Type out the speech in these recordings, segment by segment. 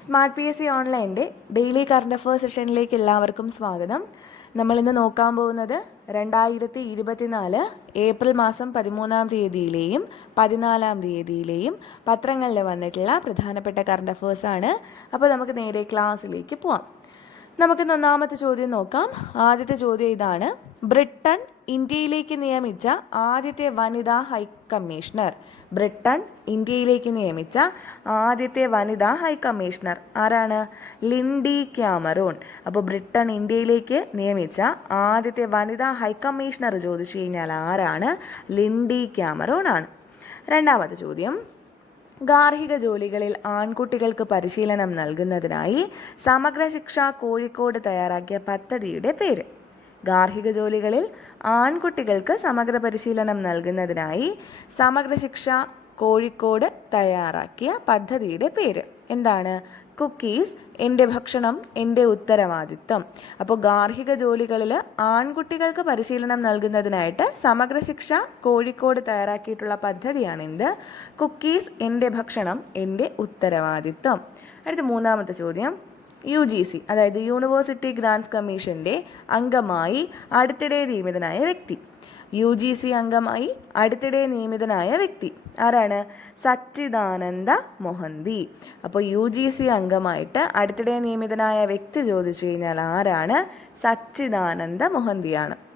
Smart P S C ഓൺലൈന്റെ daily current affairs സെഷനിലേക്ക് എല്ലാവർക്കും സ്വാഗതം. നമ്മൾ ഇന്ന് നോക്കാൻ പോകുന്നത് രണ്ടായിരത്തി ഇരുപത്തിനാല് ഏപ്രിൽ മാസം പതിമൂന്നാം തീയതിയിലെയും പതിനാലാം തീയതിയിലെയും പത്രങ്ങളിൽ വന്നിട്ടുള്ള പ്രധാനപ്പെട്ട കറണ്ട് ആണ്. അപ്പോൾ നമുക്ക് നേരെ ക്ലാസ്സിലേക്ക് പോവാം. നമുക്കിന്ന് ഒന്നാമത്തെ ചോദ്യം നോക്കാം. ആദ്യത്തെ ചോദ്യം ഇതാണ്. ബ്രിട്ടൻ ഇന്ത്യയിലേക്ക് നിയമിച്ച ആദ്യത്തെ വനിതാ ഹൈ കമ്മീഷണർ. ബ്രിട്ടൻ ഇന്ത്യയിലേക്ക് നിയമിച്ച ആദ്യത്തെ വനിതാ ഹൈ കമ്മീഷണർ ആരാണ്? Lindy Cameron. അപ്പോൾ ബ്രിട്ടൻ ഇന്ത്യയിലേക്ക് നിയമിച്ച ആദ്യത്തെ വനിതാ ഹൈ കമ്മീഷണർ ചോദിച്ചു കഴിഞ്ഞാൽ ആരാണ്? ലിൻഡി ക്യാമറൂൺ ആണ്. രണ്ടാമത്തെ ചോദ്യം. ഗാർഹിക ജോലികളിൽ ആൺകുട്ടികൾക്ക് പരിശീലനം നൽകുന്നതിനായി സമഗ്ര ശിക്ഷ കോഴിക്കോട് തയ്യാറാക്കിയ പദ്ധതിയുടെ പേര്. ഗാർഹിക ജോലികളിൽ ആൺകുട്ടികൾക്ക് സമഗ്ര പരിശീലനം നൽകുന്നതിനായി സമഗ്ര ശിക്ഷ കോഴിക്കോട് തയ്യാറാക്കിയ പദ്ധതിയുടെ പേര്. എന്താണ്? കുക്കീസ് എന്റെ ഭക്ഷണം എന്റെ ഉത്തരവാദിത്തം. അപ്പോൾ ഗാർഹിക ജോലികളിൽ ആൺകുട്ടികൾക്ക് പരിശീലനം നൽകുന്നതിനായിട്ട് സമഗ്ര ശിക്ഷ കോഴിക്കോട് തയ്യാറാക്കിയിട്ടുള്ള പദ്ധതിയാണിത്. കുക്കീസ് എന്റെ ഭക്ഷണം എന്റെ ഉത്തരവാദിത്തം. അടുത്ത മൂന്നാമത്തെ ചോദ്യം. യു ജി സി അതായത് യൂണിവേഴ്സിറ്റി ഗ്രാൻസ് കമ്മീഷന്റെ അംഗമായി അടുത്തിടെ നിയമിതനായ വ്യക്തി. യു ജി സി അംഗമായി അടുത്തിടെ നിയമിതനായ വ്യക്തി ആരാണ്? സച്ചിദാനന്ദ മൊഹന്തി. അപ്പോൾ യു ജി സി അംഗമായിട്ട് അടുത്തിടെ നിയമിതനായ വ്യക്തി ചോദിച്ചു കഴിഞ്ഞാൽ ആരാണ്? സച്ചിദാനന്ദ മൊഹന്തിയാണ്.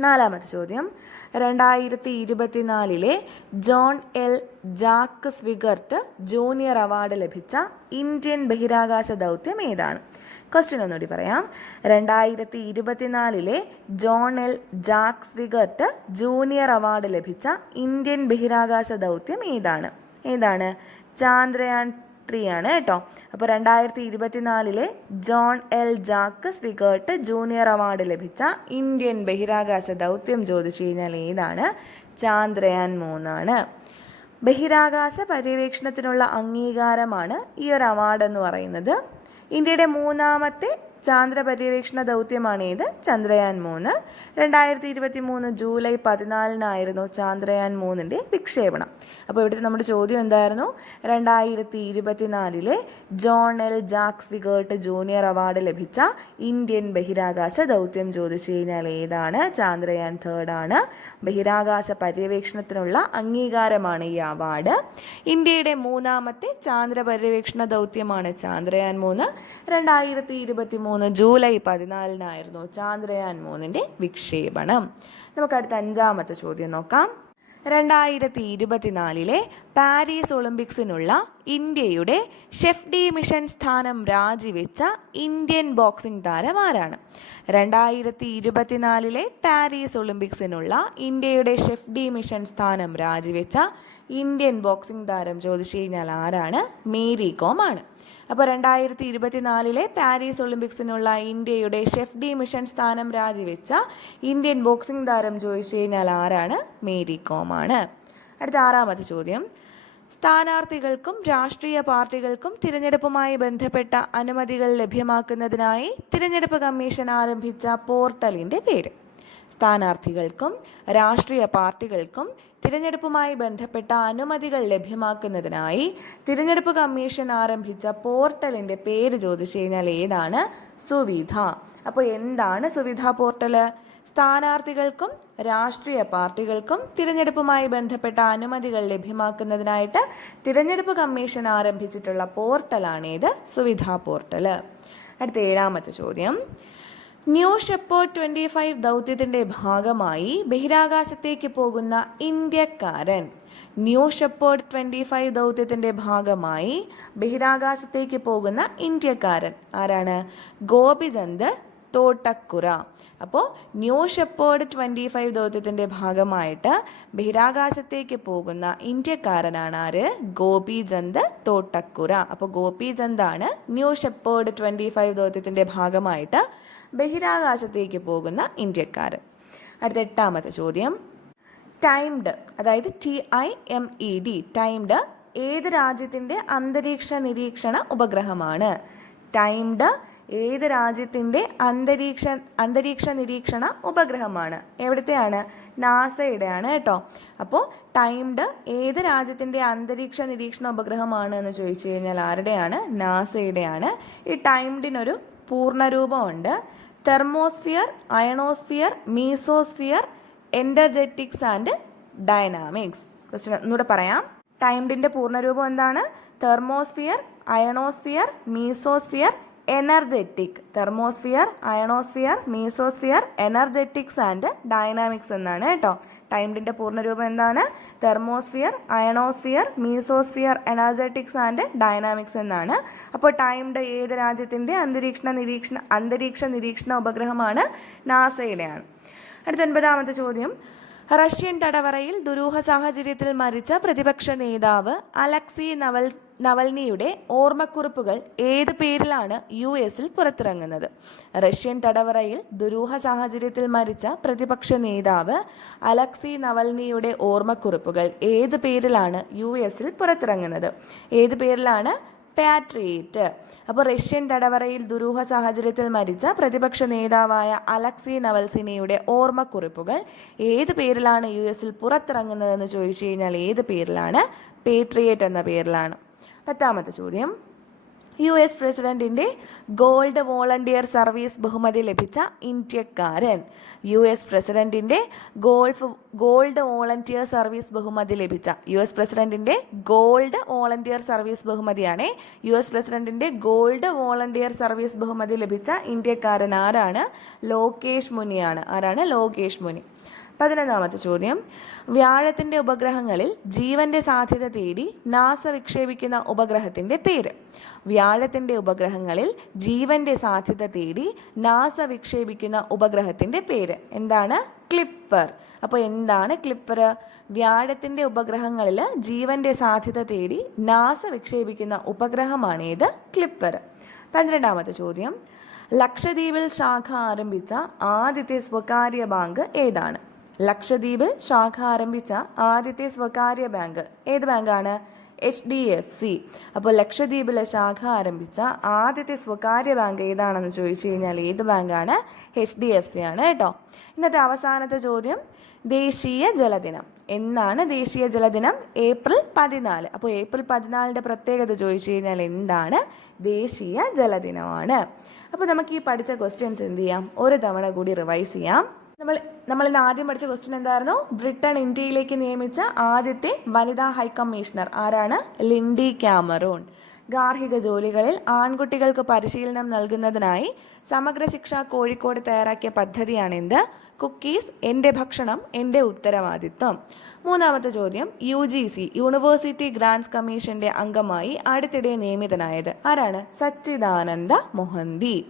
നാലാമത്തെ ചോദ്യം. രണ്ടായിരത്തി ഇരുപത്തിനാലിലെ John L. Jack Swigert junior award ലഭിച്ച ഇന്ത്യൻ ബഹിരാകാശ ദൗത്യം ഏതാണ്? ക്വസ്റ്റ്യൻ ഒന്നുകൂടി പറയാം. രണ്ടായിരത്തി ഇരുപത്തിനാലിലെ John L. Jack Swigert junior award ലഭിച്ച ഇന്ത്യൻ ബഹിരാകാശ ദൗത്യം ഏതാണ്? ഏതാണ്? ചാന്ദ്രയാൻ ത്രീ ആണ് കേട്ടോ. അപ്പോൾ രണ്ടായിരത്തി ഇരുപത്തിനാലിലെ John L Jack Swigert junior award ലഭിച്ച ഇന്ത്യൻ ബഹിരാകാശ ദൗത്യം ചോദിച്ചു കഴിഞ്ഞാൽ ഏതാണ്? ചാന്ദ്രയാൻ മൂന്നാണ്. ബഹിരാകാശ പര്യവേക്ഷണത്തിനുള്ള അംഗീകാരമാണ് ഈ ഒരു അവാർഡ് എന്ന് പറയുന്നത്. ഇന്ത്യയുടെ മൂന്നാമത്തെ ചാന്ദ്ര പര്യവേക്ഷണ ദൗത്യമാണ് ഇത്. ചന്ദ്രയാൻ മൂന്ന്. രണ്ടായിരത്തി ഇരുപത്തി മൂന്ന് ജൂലൈ പതിനാലിനായിരുന്നു ചാന്ദ്രയാൻ മൂന്നിന്റെ വിക്ഷേപണം. അപ്പോൾ ഇവിടുത്തെ നമ്മുടെ ചോദ്യം എന്തായിരുന്നു? രണ്ടായിരത്തി ഇരുപത്തിനാലിലെ John L. Jack Swigert junior award ലഭിച്ച ഇന്ത്യൻ ബഹിരാകാശ ദൗത്യം ചോദിച്ചു കഴിഞ്ഞാൽ ഏതാണ്? ചാന്ദ്രയാൻ തേർഡാണ്. ബഹിരാകാശ പര്യവേക്ഷണത്തിനുള്ള അംഗീകാരമാണ് ഈ അവാർഡ്. ഇന്ത്യയുടെ മൂന്നാമത്തെ ചാന്ദ്ര പര്യവേക്ഷണ ദൗത്യമാണ് ചാന്ദ്രയാൻ മൂന്ന്. രണ്ടായിരത്തി ഇരുപത്തി മൂന്ന് ജൂലൈ പതിനാലിനായിരുന്നു ചാന്ദ്രയാൻ മൂന്നിന്റെ വിക്ഷേപണം. നമുക്ക് അടുത്ത അഞ്ചാമത്തെ ചോദ്യം നോക്കാം. രണ്ടായിരത്തി ഇരുപത്തിനാലിലെ പാരീസ് ഒളിമ്പിക്സിനുള്ള ഇന്ത്യയുടെ ഷെഫ് ഡി മിഷൻ സ്ഥാനം രാജിവെച്ച ഇന്ത്യൻ ബോക്സിംഗ് താരം ആരാണ്? രണ്ടായിരത്തി ഇരുപത്തിനാലിലെ പാരീസ് ഒളിമ്പിക്സിനുള്ള ഇന്ത്യയുടെ ഷെഫ് ഡി മിഷൻ സ്ഥാനം രാജിവെച്ച ഇന്ത്യൻ ബോക്സിംഗ് താരം ചോദിച്ചു കഴിഞ്ഞാൽ ആരാണ്? മേരി കോം ആണ്. അപ്പോൾ രണ്ടായിരത്തി ഇരുപത്തിനാലിലെ പാരീസ് ഒളിമ്പിക്സിനുള്ള ഇന്ത്യയുടെ ഷെഫ് ഡി മിഷൻ സ്ഥാനം രാജിവെച്ച ഇന്ത്യൻ ബോക്സിംഗ് താരം ചോദിച്ചു കഴിഞ്ഞാൽ ആരാണ്? മേരി കോം ആണ്. അടുത്ത ആറാമത്തെ ചോദ്യം. സ്ഥാനാർത്ഥികൾക്കും രാഷ്ട്രീയ പാർട്ടികൾക്കും തിരഞ്ഞെടുപ്പുമായി ബന്ധപ്പെട്ട അനുമതികൾ ലഭ്യമാക്കുന്നതിനായി തിരഞ്ഞെടുപ്പ് കമ്മീഷൻ ആരംഭിച്ച പോർട്ടലിന്റെ പേര്. സ്ഥാനാർത്ഥികൾക്കും രാഷ്ട്രീയ പാർട്ടികൾക്കും തിരഞ്ഞെടുപ്പുമായി ബന്ധപ്പെട്ട അനുമതികൾ ലഭ്യമാക്കുന്നതിനായി തിരഞ്ഞെടുപ്പ് കമ്മീഷൻ ആരംഭിച്ച പോർട്ടലിന്റെ പേര് ചോദിച്ചു കഴിഞ്ഞാൽ ഏതാണ്? സുവിധ. അപ്പോൾ എന്താണ് സുവിധ പോർട്ടൽ സ്ഥാനാർത്ഥികൾക്കും രാഷ്ട്രീയ പാർട്ടികൾക്കും തിരഞ്ഞെടുപ്പുമായി ബന്ധപ്പെട്ട അനുമതികൾ ലഭ്യമാക്കുന്നതിനായിട്ട് തിരഞ്ഞെടുപ്പ് കമ്മീഷൻ ആരംഭിച്ചിട്ടുള്ള പോർട്ടലാണേത് സുവിധ പോർട്ടൽ അടുത്ത ഏഴാമത്തെ ചോദ്യം. ന്യൂ ഷെപ്പേർഡ് ട്വന്റി ഫൈവ് ദൗത്യത്തിന്റെ ഭാഗമായി ബഹിരാകാശത്തേക്ക് പോകുന്ന ഇന്ത്യക്കാരൻ. ന്യൂ ഷെപ്പേർഡ് ട്വന്റി ഫൈവ് ദൗത്യത്തിന്റെ ഭാഗമായി ബഹിരാകാശത്തേക്ക് പോകുന്ന ഇന്ത്യക്കാരൻ ആരാണ്? ഗോപിചന്ദ് തോട്ടക്കുറ. അപ്പോൾ ന്യൂ ഷെപ്പേർഡ് ട്വന്റി ഫൈവ് ദൗത്യത്തിന്റെ ഭാഗമായിട്ട് ബഹിരാകാശത്തേക്ക് പോകുന്ന ഇന്ത്യക്കാരനാണ് ആര്? ഗോപിചന്ദ് തോട്ടക്കുറ. അപ്പോൾ ഗോപിചന്ദ് ആണ് ന്യൂ ഷെപ്പേർഡ് ട്വന്റി ഫൈവ് ദൗത്യത്തിന്റെ ഭാഗമായിട്ട് ബഹിരാകാശത്തേക്ക് പോകുന്ന ഇന്ത്യക്കാർ അടുത്ത എട്ടാമത്തെ ചോദ്യം. ടൈംഡ് അതായത് T I M E D TIMED ഏത് രാജ്യത്തിന്റെ അന്തരീക്ഷ നിരീക്ഷണ ഉപഗ്രഹമാണ്? ടൈംഡ് ഏത് രാജ്യത്തിന്റെ അന്തരീക്ഷ അന്തരീക്ഷ നിരീക്ഷണ ഉപഗ്രഹമാണ്? എവിടുത്തെയാണ്? നാസയുടെയാണ് കേട്ടോ. അപ്പോൾ ടൈംഡ് ഏത് രാജ്യത്തിന്റെ അന്തരീക്ഷ നിരീക്ഷണ ഉപഗ്രഹമാണ് എന്ന് ചോദിച്ചു കഴിഞ്ഞാൽ ആരുടെയാണ്? നാസയുടെയാണ്. ഈ ടൈംഡിനൊരു പൂർണരൂപമുണ്ട് thermosphere ionosphere mesosphere energetics and dynamics. Question ഒന്നുകൂടെ പറയാം. ടൈംഡിന്റെ പൂർണരൂപം എന്താണ്? Thermosphere ionosphere mesosphere energetic thermosphere ionosphere mesosphere energetics and dynamics എന്നാണ് കേട്ടോ. ടൈംഡിന്റെ പൂർണരൂപം എന്താണ്? Thermosphere ionosphere mesosphere energetics and dynamics എന്നാണ്. അപ്പോൾ ടൈംഡ് ഏത് രാജ്യത്തിന്റെ അന്തരീക്ഷണ നിരീക്ഷണ അന്തരീക്ഷ നിരീക്ഷണ ഉപഗ്രഹമാണ് നാസയുടെയാണ് അടുത്ത ഒൻപതാമത്തെ ചോദ്യം. റഷ്യൻ തടവറയിൽ ദുരൂഹ സാഹചര്യത്തിൽ മരിച്ച പ്രതിപക്ഷ നേതാവ് അലക്സി നവൽ നവൽനിയുടെ ഓർമ്മക്കുറിപ്പുകൾ ഏത് പേരിലാണ് യു എസിൽ പുറത്തിറങ്ങുന്നത്? റഷ്യൻ തടവറയിൽ ദുരൂഹ സാഹചര്യത്തിൽ മരിച്ച പ്രതിപക്ഷ നേതാവ് അലക്സി നവൽനിയുടെ ഓർമ്മക്കുറിപ്പുകൾ ഏത് പേരിലാണ് യു എസിൽ പുറത്തിറങ്ങുന്നത്? ഏത് പേരിലാണ് പാട്രിയേറ്റ് അപ്പോൾ റഷ്യൻ തടവറയിൽ ദുരൂഹ സാഹചര്യത്തിൽ മരിച്ച പ്രതിപക്ഷ നേതാവായ അലക്സി നവൽസിനിയുടെ ഓർമ്മക്കുറിപ്പുകൾ ഏത് പേരിലാണ് യു എസിൽ പുറത്തിറങ്ങുന്നതെന്ന് ചോദിച്ചു കഴിഞ്ഞാൽ ഏത് പേരിലാണ്? പേട്രിയേറ്റ് എന്ന പേരിലാണ്. പത്താമത്തെ ചോദ്യം. യു എസ് പ്രസിഡന്റിന്റെ ഗോൾഡ് വോളണ്ടിയർ സർവീസ് ബഹുമതി ലഭിച്ച ഇന്ത്യക്കാരൻ. യു എസ് പ്രസിഡന്റിന്റെ ഗോൾഫ് ഗോൾഡ് വോളണ്ടിയർ സർവീസ് ബഹുമതി ലഭിച്ച യു എസ് പ്രസിഡന്റിന്റെ ഗോൾഡ് വോളണ്ടിയർ സർവീസ് ബഹുമതിയാണ് യു എസ് പ്രസിഡന്റിന്റെ ഗോൾഡ് വോളണ്ടിയർ സർവീസ് ബഹുമതി ലഭിച്ച ഇന്ത്യക്കാരൻ ആരാണ്? ലോകേഷ് മുനിയാണ്. ആരാണ്? ലോകേഷ് മുനി. പതിനൊന്നാമത്തെ ചോദ്യം. വ്യാഴത്തിന്റെ ഉപഗ്രഹങ്ങളിൽ ജീവന്റെ സാധ്യത തേടി നാസ വിക്ഷേപിക്കുന്ന ഉപഗ്രഹത്തിന്റെ പേര്. വ്യാഴത്തിന്റെ ഉപഗ്രഹങ്ങളിൽ ജീവന്റെ സാധ്യത തേടി നാസ വിക്ഷേപിക്കുന്ന ഉപഗ്രഹത്തിന്റെ പേര്. എന്താണ്? ക്ലിപ്പർ. അപ്പോൾ എന്താണ് ക്ലിപ്പർ? വ്യാഴത്തിന്റെ ഉപഗ്രഹങ്ങളിൽ ജീവന്റെ സാധ്യത തേടി നാസ വിക്ഷേപിക്കുന്ന ഉപഗ്രഹമാണേത് ക്ലിപ്പർ. പന്ത്രണ്ടാമത്തെ ചോദ്യം. ലക്ഷദ്വീപിൽ ശാഖ ആരംഭിച്ച ആദ്യത്തെ സ്വകാര്യ ബാങ്ക് ഏതാണ്? ലക്ഷദ്വീപിൽ ശാഖ ആരംഭിച്ച ആദ്യത്തെ സ്വകാര്യ ബാങ്ക്. ഏത് ബാങ്കാണ്? എച്ച് ഡി എഫ് സി അപ്പോൾ ലക്ഷദ്വീപിലെ ശാഖ ആരംഭിച്ച ആദ്യത്തെ സ്വകാര്യ ബാങ്ക് ഏതാണെന്ന് ചോദിച്ചു കഴിഞ്ഞാൽ ഏത് ബാങ്കാണ്? എച്ച് ഡി എഫ് സി ആണ് കേട്ടോ. ഇന്നത്തെ അവസാനത്തെ ചോദ്യം. ദേശീയ ജലദിനം. എന്നാണ് ദേശീയ ജലദിനം? ഏപ്രിൽ പതിനാല്. അപ്പോൾ ഏപ്രിൽ പതിനാലിന്റെ പ്രത്യേകത ചോദിച്ചു കഴിഞ്ഞാൽ എന്താണ്? ദേശീയ ജലദിനമാണ്. അപ്പോൾ നമുക്ക് ഈ പഠിച്ച ക്വസ്റ്റ്യൻസ് എന്ത് ചെയ്യാം? ഒരു തവണ കൂടി റിവൈസ് ചെയ്യാം. നമ്മൾ നമ്മൾ ഇന്ന് ആദ്യം പഠിച്ച ക്വസ്റ്റ്യൻ എന്തായിരുന്നു? ബ്രിട്ടൻ ഇന്ത്യയിലേക്ക് നിയമിച്ച ആദ്യത്തെ വനിതാ ഹൈക്കമ്മീഷണർ ആരാണ്? ലിൻഡി ക്യാമറൂൺ ഗാർഹിക ജോലികളിൽ ആൺകുട്ടികൾക്ക് പരിശീലനം നൽകുന്നതിനായി സമഗ്ര ശിക്ഷ കോഴിക്കോട് തയ്യാറാക്കിയ പദ്ധതിയാണ് എന്ത് കുക്കീസ് എന്റെ ഭക്ഷണം എന്റെ ഉത്തരവാദിത്വം. മൂന്നാമത്തെ ചോദ്യം U G C university grants കമ്മീഷന്റെ അംഗമായി അടുത്തിടെ നിയമിതനായത് ആരാണ്? സച്ചിദാനന്ദ മൊഹന്തി.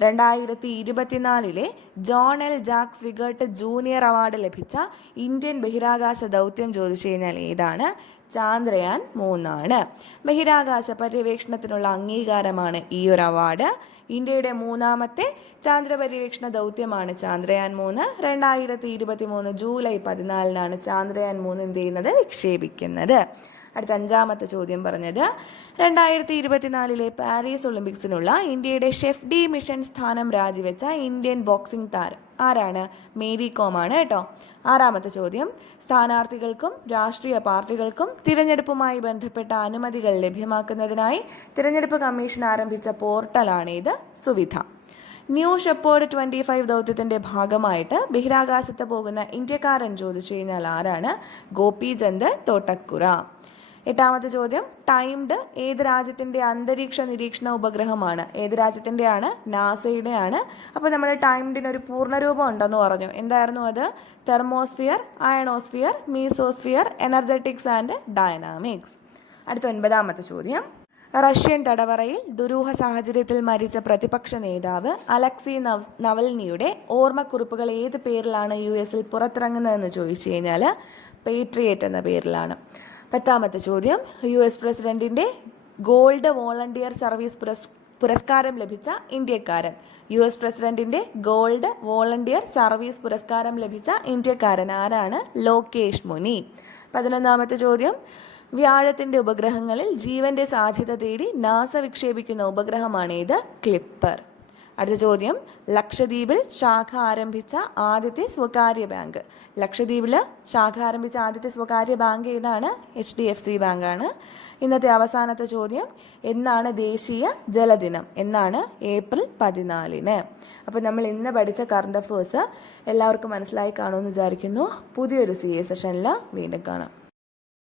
രണ്ടായിരത്തി ഇരുപത്തിനാലിലെ John L. Jack Swigert junior award ലഭിച്ച ഇന്ത്യൻ ബഹിരാകാശ ദൗത്യം ചോദിച്ചു കഴിഞ്ഞാൽ ഏതാണ്? ചാന്ദ്രയാൻ മൂന്നാണ്. ബഹിരാകാശ പര്യവേക്ഷണത്തിനുള്ള അംഗീകാരമാണ് ഈ ഒരു അവാർഡ്. ഇന്ത്യയുടെ മൂന്നാമത്തെ ചാന്ദ്ര പര്യവേക്ഷണ ദൗത്യമാണ് ചാന്ദ്രയാൻ മൂന്ന്. രണ്ടായിരത്തി ഇരുപത്തി മൂന്ന് ജൂലൈ പതിനാലിനാണ് ചാന്ദ്രയാൻ മൂന്ന് എന്ത് ചെയ്യുന്നത്? വിക്ഷേപിക്കുന്നത്. അടുത്ത അഞ്ചാമത്തെ ചോദ്യം പറഞ്ഞത് രണ്ടായിരത്തി ഇരുപത്തിനാലിലെ പാരീസ് ഒളിമ്പിക്സിനുള്ള ഇന്ത്യയുടെ ഷെഫ് ഡി മിഷൻ സ്ഥാനം രാജിവെച്ച ഇന്ത്യൻ ബോക്സിംഗ് താരം ആരാണ്? മേരി കോമാണ് കേട്ടോ. ആറാമത്തെ ചോദ്യം സ്ഥാനാർത്ഥികൾക്കും രാഷ്ട്രീയ പാർട്ടികൾക്കും തിരഞ്ഞെടുപ്പുമായി ബന്ധപ്പെട്ട അനുമതികൾ ലഭ്യമാക്കുന്നതിനായി തിരഞ്ഞെടുപ്പ് കമ്മീഷൻ ആരംഭിച്ച പോർട്ടലാണ് ഇത് Suvidha. New Shepard twenty five ദൗത്യത്തിന്റെ ഭാഗമായിട്ട് ബഹിരാകാശത്ത് പോകുന്ന ഇന്ത്യക്കാരൻ ചോദിച്ചു കഴിഞ്ഞാൽ ആരാണ്? ഗോപി ഗോപിചന്ദ് തോട്ടക്കുറ. എട്ടാമത്തെ ചോദ്യം ടൈംഡ് ഏത് രാജ്യത്തിന്റെ അന്തരീക്ഷ നിരീക്ഷണ ഉപഗ്രഹമാണ്? ഏത് രാജ്യത്തിന്റെയാണ് നാസയുടെയാണ്. അപ്പോൾ നമ്മൾ ടൈംഡിന് ഒരു പൂർണരൂപം ഉണ്ടെന്ന് പറഞ്ഞു. എന്തായിരുന്നു അത്? Thermosphere ionosphere mesosphere energetics and dynamics അടുത്ത ഒൻപതാമത്തെ ചോദ്യം. റഷ്യൻ തടവറയിൽ ദുരൂഹ സാഹചര്യത്തിൽ മരിച്ച പ്രതിപക്ഷ നേതാവ് അലക്സി നവ് നവൽനിയുടെ ഓർമ്മക്കുറിപ്പുകൾ ഏത് പേരിലാണ് യു എസിൽ പുറത്തിറങ്ങുന്നതെന്ന് ചോദിച്ചു കഴിഞ്ഞാൽ പേട്രിയേറ്റ് എന്ന പേരിലാണ്. പത്താമത്തെ ചോദ്യം യു എസ് പ്രസിഡന്റിന്റെ ഗോൾഡ് വോളണ്ടിയർ സർവീസ് പുരസ് പുരസ്കാരം ലഭിച്ച ഇന്ത്യക്കാരൻ. യു എസ് പ്രസിഡന്റിന്റെ ഗോൾഡ് വോളണ്ടിയർ സർവീസ് പുരസ്കാരം ലഭിച്ച ഇന്ത്യക്കാരൻ ആരാണ്? ലോകേഷ് മുനി. പതിനൊന്നാമത്തെ ചോദ്യം വ്യാഴത്തിന്റെ ഉപഗ്രഹങ്ങളിൽ ജീവന്റെ സാധ്യത തേടി നാസ വിക്ഷേപിക്കുന്ന ഉപഗ്രഹമാണ് ഇത് ക്ലിപ്പർ. അടുത്ത ചോദ്യം. ലക്ഷദ്വീപിൽ ശാഖ ആരംഭിച്ച ആദ്യത്തെ സ്വകാര്യ ബാങ്ക്. ലക്ഷദ്വീപിൽ ശാഖ ആരംഭിച്ച ആദ്യത്തെ സ്വകാര്യ ബാങ്ക് ഏതാണ്? എച്ച് ഡി എഫ് സി ബാങ്കാണ്. ഇന്നത്തെ അവസാനത്തെ ചോദ്യം. എന്നാണ് ദേശീയ ജലദിനം? എന്നാണ് ഏപ്രിൽ പതിനാലിന്. അപ്പോൾ നമ്മൾ ഇന്ന് പഠിച്ച കറണ്ട് അഫേഴ്സ് എല്ലാവർക്കും മനസ്സിലായി കാണുമെന്ന് വിചാരിക്കുന്നു. പുതിയൊരു സി എ സെഷനിൽ വീണ്ടും കാണാം.